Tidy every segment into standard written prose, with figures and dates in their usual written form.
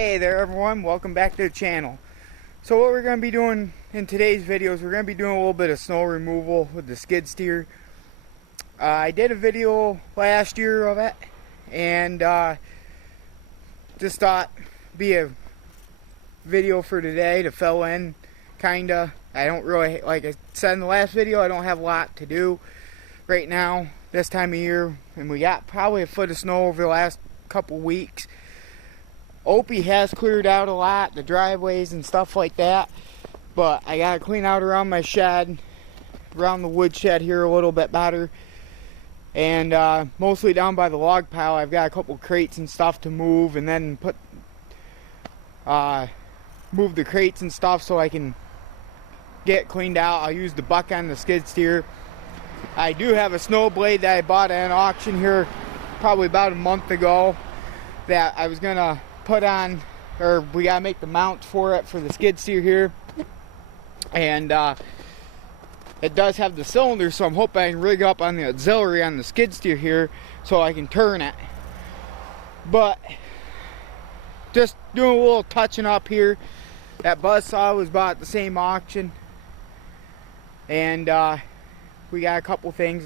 Hey there everyone, welcome back to the channel. So what we're going to be doing in today's video is we're going to be doing a little bit of snow removal with the skid steer. I did a video last year of it and just thought be a video for today to fill in kinda. I don't really, like I said in the last video, I don't have a lot to do right now this time of year, and we got probably a foot of snow over the last couple weeks. Opie has cleared out a lot, the driveways and stuff like that, but I gotta clean out around my shed, around the wood shed here a little bit better, and mostly down by the log pile. I've got a couple crates and stuff to move, and then move the crates and stuff so I can get cleaned out. I'll use the buck on the skid steer. I do have a snow blade that I bought at an auction here probably about a month ago that I was gonna put on, or we gotta make the mount for it for the skid steer here, and it does have the cylinder, so I'm hoping I can rig up on the auxiliary on the skid steer here so I can turn it. But just doing a little touching up here. That buzzsaw was bought at the same auction, and we got a couple things.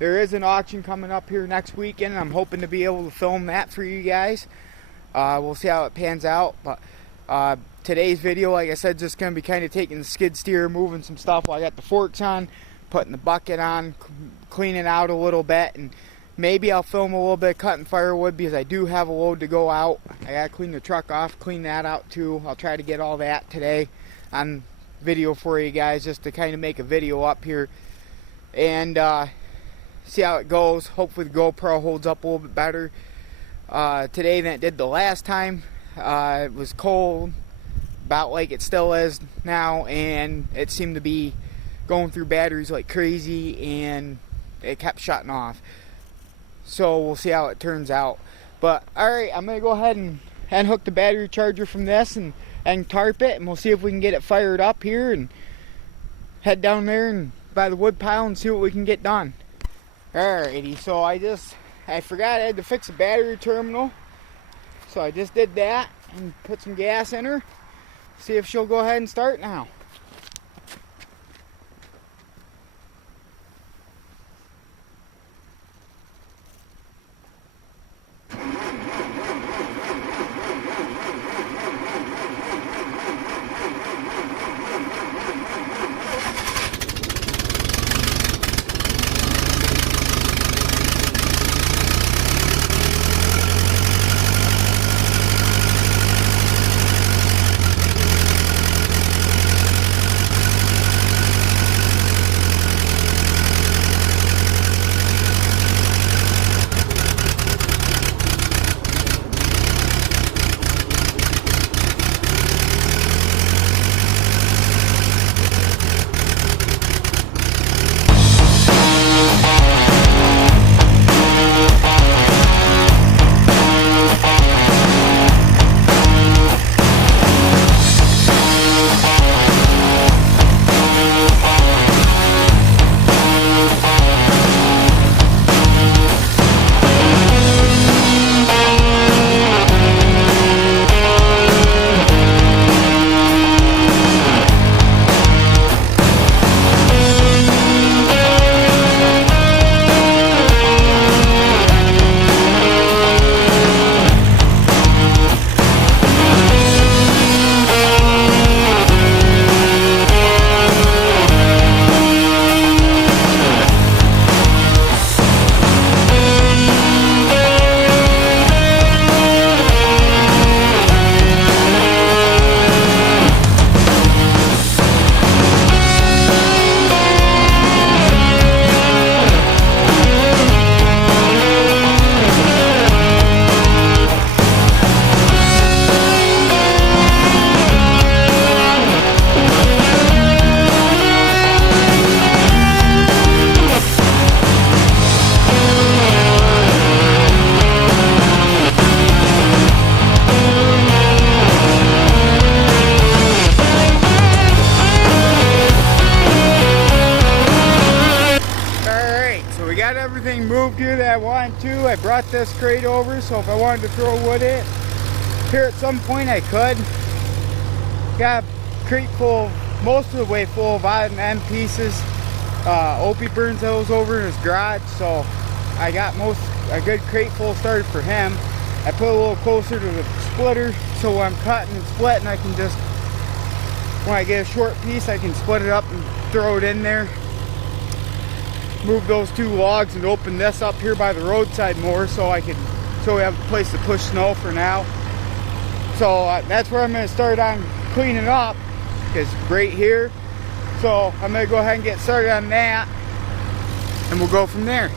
There is an auction coming up here next weekend, and I'm hoping to be able to film that for you guys. We'll see how it pans out, but today's video, like I said, just going to be kind of taking the skid steer, moving some stuff while I got the forks on, putting the bucket on, cleaning out a little bit, and maybe I'll film a little bit of cutting firewood because I do have a load to go out. I got to clean the truck off, clean that out too. I'll try to get all that today on video for you guys, just to kind of make a video up here and see how it goes. Hopefully the GoPro holds up a little bit better today than it did the last time. It was cold, about like it still is now, and it seemed to be going through batteries like crazy, and it kept shutting off. So we'll see how it turns out. But alright, I'm going to go ahead and unhook the battery charger from this and tarp it, and we'll see if we can get it fired up here and head down there and by the wood pile and see what we can get done. Alrighty, so I forgot I had to fix the battery terminal, so I just did that and put some gas in her. See if she'll go ahead and start now. everything moved here that I wanted to. I brought this crate over, so if I wanted to throw wood in, here at some point I could. Got a crate full, most of the way full of odd end pieces. Opie burns those over in his garage, so I got a good crate full started for him. I put a little closer to the splitter, so when I'm cutting and splitting, I can just, when I get a short piece, I can split it up and throw it in there. Move those 2 logs and open this up here by the roadside more, so we have a place to push snow for now. So that's where I'm going to start on cleaning up, because right here. So I'm going to go ahead and get started on that, and we'll go from there.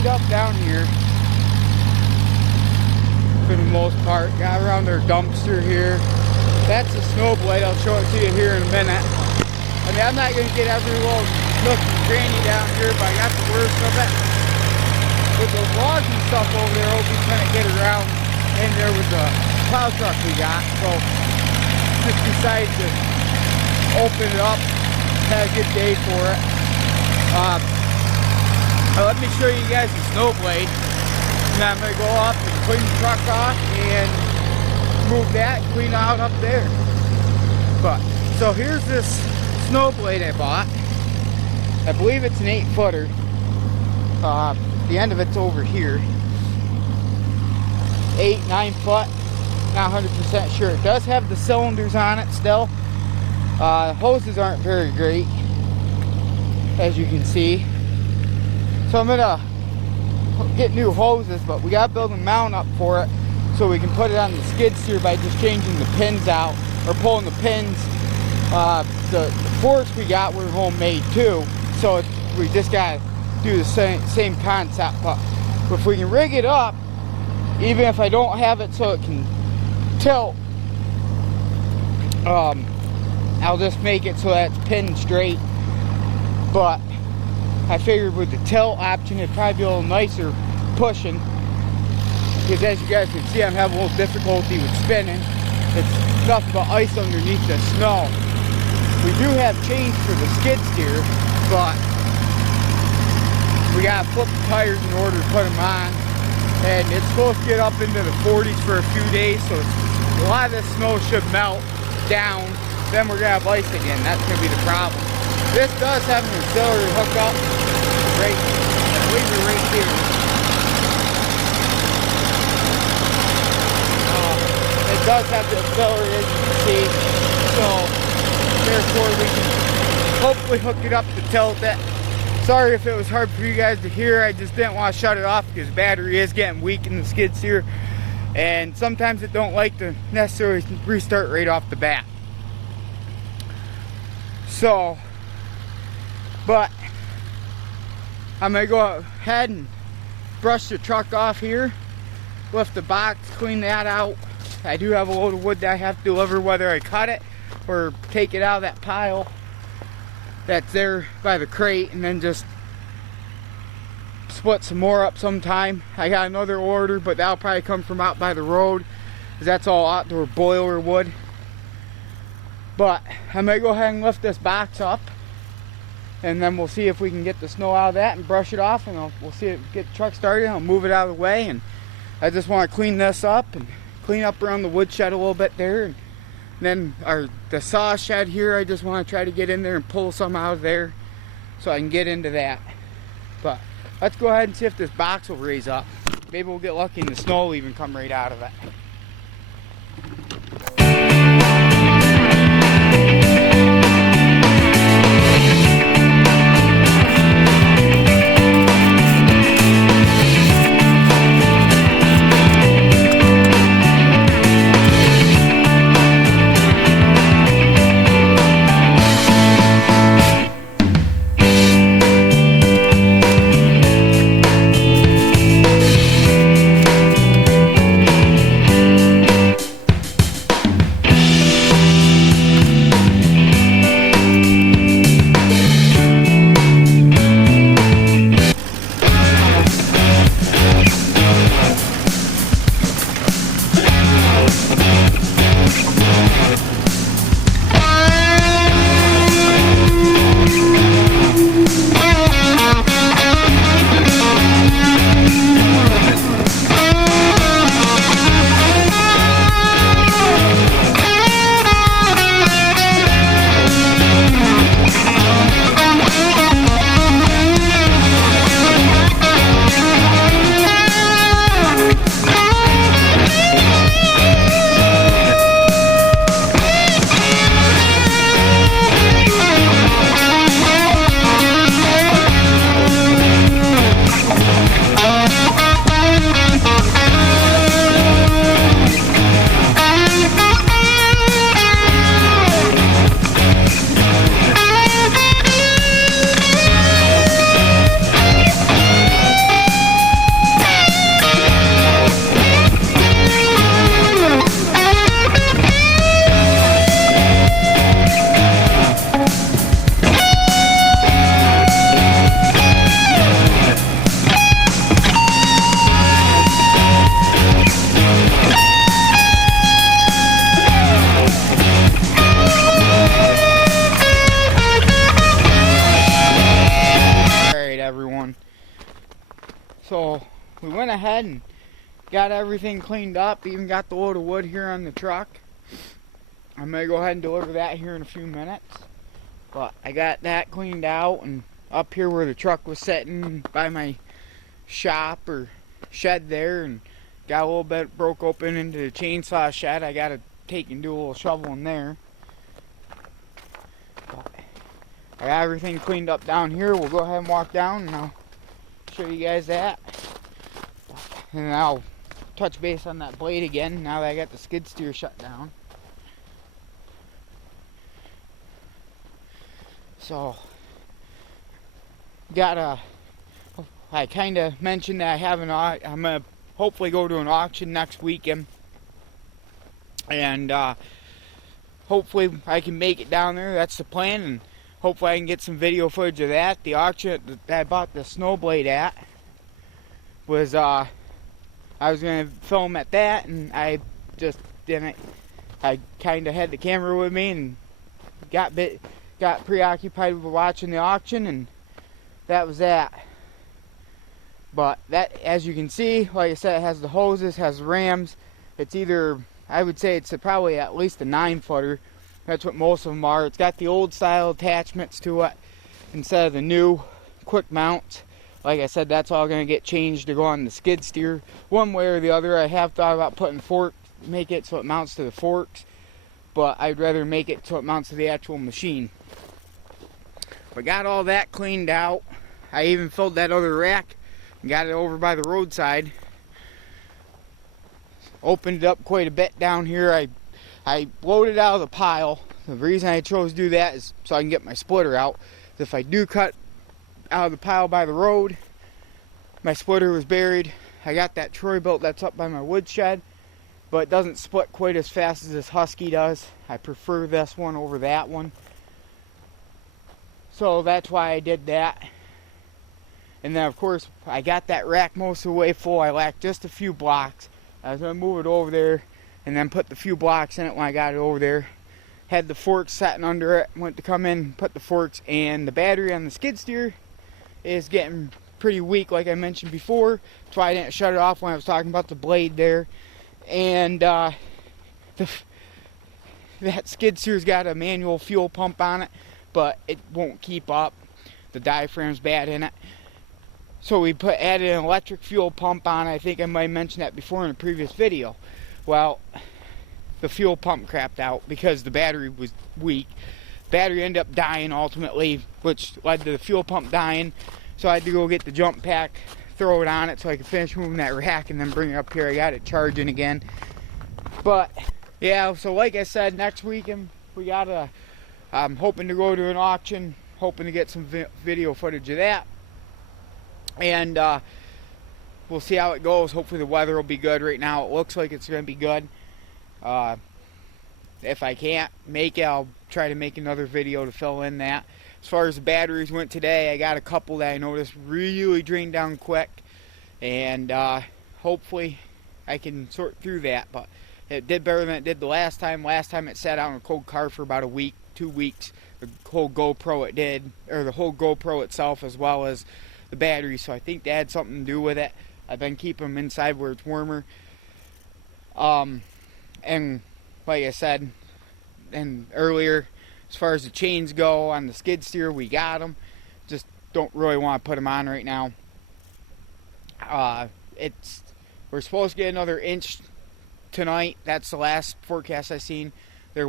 cleaned up down here for the most part. Got around their dumpster here. That's a snow blade. I'll show it to you here in a minute. I mean, I'm not going to get every little nook and cranny down here, but I got the worst of it. With the logs and stuff over there, we kind of get around. And there was a plow truck we got, so just decided to open it up. Had a good day for it. Let me show you guys the snow blade. And I'm going to go up and clean the truck off and move that and clean out up there. But so here's this snow blade I bought. I believe it's an 8-footer. The end of it's over here. 8-9 foot. Not 100% sure. It does have the cylinders on it still. Hoses aren't very great, as you can see. So I'm gonna get new hoses, but we gotta build a mount up for it so we can put it on the skid steer by just changing the pins out or pulling the pins. The forks we got were homemade too, so we just gotta do the same concept. But if we can rig it up, even if I don't have it so it can tilt, I'll just make it so that it's pinned straight. But I figured with the tilt option it'd probably be a little nicer pushing, because as you guys can see I'm having a little difficulty with spinning. It's nothing but ice underneath the snow. We do have chains for the skid steer, but we gotta flip the tires in order to put them on. And it's supposed to get up into the 40s for a few days, so a lot of this snow should melt down. Then we're gonna have ice again. That's gonna be the problem. This does have an auxiliary hookup right, I believe it's right here. It does have the auxiliary, as you can see, so therefore we can hopefully hook it up to tilt it. Sorry if it was hard for you guys to hear. I just didn't want to shut it off because the battery is getting weak in the skid steer, and sometimes it don't like to necessarily restart right off the bat. So, but I'm gonna go ahead and brush the truck off here, lift the box, clean that out. I do have a load of wood that I have to deliver, whether I cut it or take it out of that pile that's there by the crate, and then just split some more up sometime. I got another order, but that'll probably come from out by the road, because that's all outdoor boiler wood. But I'm gonna go ahead and lift this box up, and then we'll see if we can get the snow out of that and brush it off, and we'll see it, get the truck started. I'll move it out of the way, and I just want to clean this up and clean up around the wood shed a little bit there, and then the saw shed here, I just want to try to get in there and pull some out of there so I can get into that. But let's go ahead and see if this box will raise up. Maybe we'll get lucky and the snow will even come right out of it. we went ahead and got everything cleaned up, even got the load of wood here on the truck. I'm going to go ahead and deliver that here in a few minutes. But I got that cleaned out, and up here where the truck was sitting by my shop or shed there, and got a little bit broke open into the chainsaw shed. I got to take and do a little shoveling there. But I got everything cleaned up down here. We'll go ahead and walk down and I'll show you guys that. And then I'll touch base on that blade again now that I got the skid steer shut down. So, I kind of mentioned that I'm going to hopefully go to an auction next weekend. And hopefully I can make it down there. That's the plan. And hopefully I can get some video footage of that. The auction that I bought the snow blade at was, I was going to film at that, and I just didn't. I kind of had the camera with me and got preoccupied with watching the auction, and that was that. But that, as you can see, like I said, it has the hoses, has the rams. It's either, I would say it's probably at least a 9-footer. That's what most of them are. It's got the old style attachments to it instead of the new quick mounts. Like I said, that's all going to get changed to go on the skid steer one way or the other. I have thought about putting make it so it mounts to the forks, but I'd rather make it so it mounts to the actual machine. But got all that cleaned out. I even filled that other rack and got it over by the roadside. Opened it up quite a bit down here. I loaded out of the pile. The reason I chose to do that is so I can get my splitter out. If I do cut out of the pile by the road, my splitter was buried. I got that Troy-Bilt that's up by my woodshed, but it doesn't split quite as fast as this Husky does. I prefer this one over that one. So that's why I did that. And then of course I got that rack most of the way full. I lacked just a few blocks. I was going to move it over there and then put the few blocks in it when I got it over there. Had the forks sitting under it. Went to come in, put the forks, and the battery on the skid steer is getting pretty weak, like I mentioned before. That's why I didn't shut it off when I was talking about the blade there. And that skid steer's got a manual fuel pump on it, but it won't keep up. The diaphragm's bad in it. So we added an electric fuel pump on it. I think I might have mentioned that before in a previous video. Well, the fuel pump crapped out because the battery was weak. Battery ended up dying ultimately, which led to the fuel pump dying. So I had to go get the jump pack, throw it on it so I could finish moving that rack and then bring it up here. I got it charging again. But yeah, so like I said, next weekend I'm hoping to go to an auction, hoping to get some video footage of that. And we'll see how it goes. Hopefully the weather will be good. Right now it looks like it's going to be good. If I can't make it, I'll try to make another video to fill in that. As far as the batteries went today, I got a couple that I noticed really drained down quick, and hopefully I can sort through that. But it did better than it did the last time. Last time it sat out in a cold car for about a week, 2 weeks. The whole GoPro it did, or the whole GoPro itself, as well as the battery. So I think that had something to do with it. I've been keeping them inside where it's warmer. And like I said, and earlier, as far as the chains go on the skid steer, we got them. Just don't really want to put them on right now. We're supposed to get another inch tonight. That's the last forecast I seen. They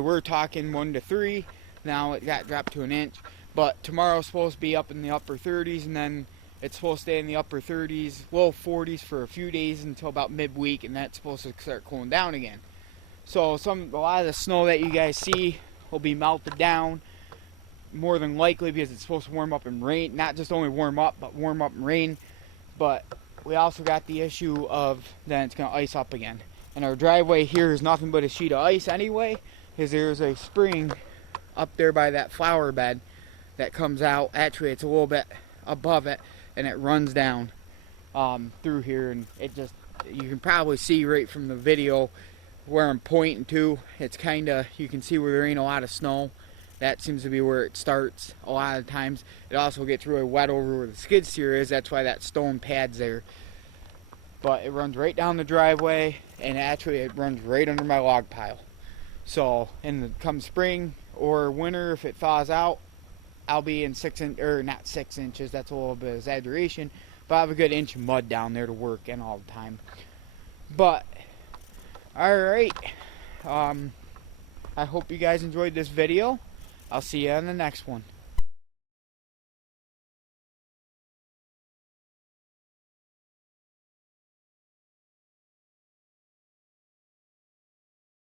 were talking 1 to 3. Now it got dropped to an inch. But tomorrow's supposed to be up in the upper 30s, and then it's supposed to stay in the upper 30s, low 40s for a few days until about midweek, and that's supposed to start cooling down again. So a lot of the snow that you guys see will be melted down, more than likely, because it's supposed to warm up and rain. Not just only warm up, but warm up and rain. But we also got the issue of then it's going to ice up again. And our driveway here is nothing but a sheet of ice anyway, because there's a spring up there by that flower bed that comes out. Actually, it's a little bit above it, and it runs down through here, and it just, you can probably see right from the video where I'm pointing to. It's kind of, you can see where there ain't a lot of snow, That seems to be where it starts a lot of times. It also gets really wet over where the skid steer is. That's why that stone pad's there. But it runs right down the driveway, and actually it runs right under my log pile. So come spring or winter, if it thaws out, I'll be in not 6 inches, that's a little bit of exaggeration, but I have a good inch of mud down there to work in all the time. But alright, I hope you guys enjoyed this video. I'll see you on the next one.